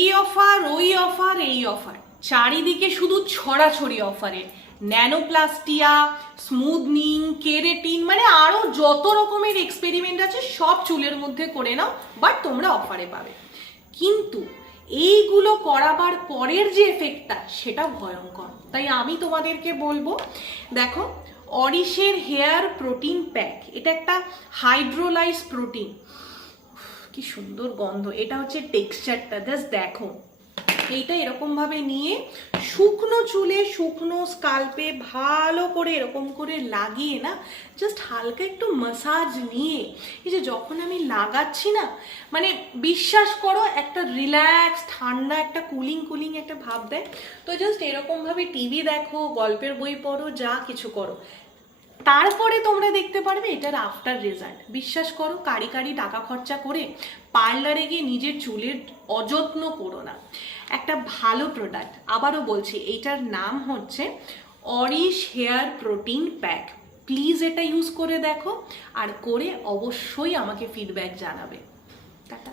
এই অফার ওই অফার এই অফার, চারিদিকে শুধু ছড়াছড়ি অফারের। ন্যানোপ্লাস্টিয়া, স্মুথনিং, কেরেটিন, মানে আরো যত রকমের এক্সপেরিমেন্ট আছে সব চুলের মধ্যে করে নাও, বাট তোমরা অফারে পাবে। কিন্তু এইগুলো করাবার পরের যে এফেক্টটা সেটা ভয়ঙ্কর। তাই আমি তোমাদেরকে বলবো, দেখো অরিশের হেয়ার প্রোটিন প্যাক, এটা একটা হাইড্রোলাইজ প্রোটিন, কি সুন্দর গন্ধ। এটা হচ্ছে টেক্সচারটা, জাস্ট দেখো। এইটা এরকম ভাবে নিয়ে শুকনো চুলে, শুকনো স্কাল্পে ভালো করে এরকম করে লাগিয়ে না, জাস্ট হালকা একটু মাসাজ নিয়ে, এই যে যখন আমি লাগাচ্ছি না, মানে বিশ্বাস করো একটা রিল্যাক্স, ঠান্ডা, একটা কুলিং কুলিং একটা ভাব দেয়। তো জাস্ট এরকম ভাবে টিভি দেখো, গল্পের বই পড়ো, যা কিছু করো, তারপরে তোমরা দেখতে পারবে এটার আফটার রেজাল্ট। বিশ্বাস করো, কারি কারি টাকা খরচা করে পার্লারে গিয়ে নিজের চুলের অযত্ন করো না। একটা ভালো প্রোডাক্ট, আবারও বলছি, এইটার নাম হচ্ছে অরিশ হেয়ার প্রোটিন প্যাক। প্লিজ এটা ইউজ করে দেখো, আর করে অবশ্যই আমাকে ফিডব্যাক জানাবে। টাটা।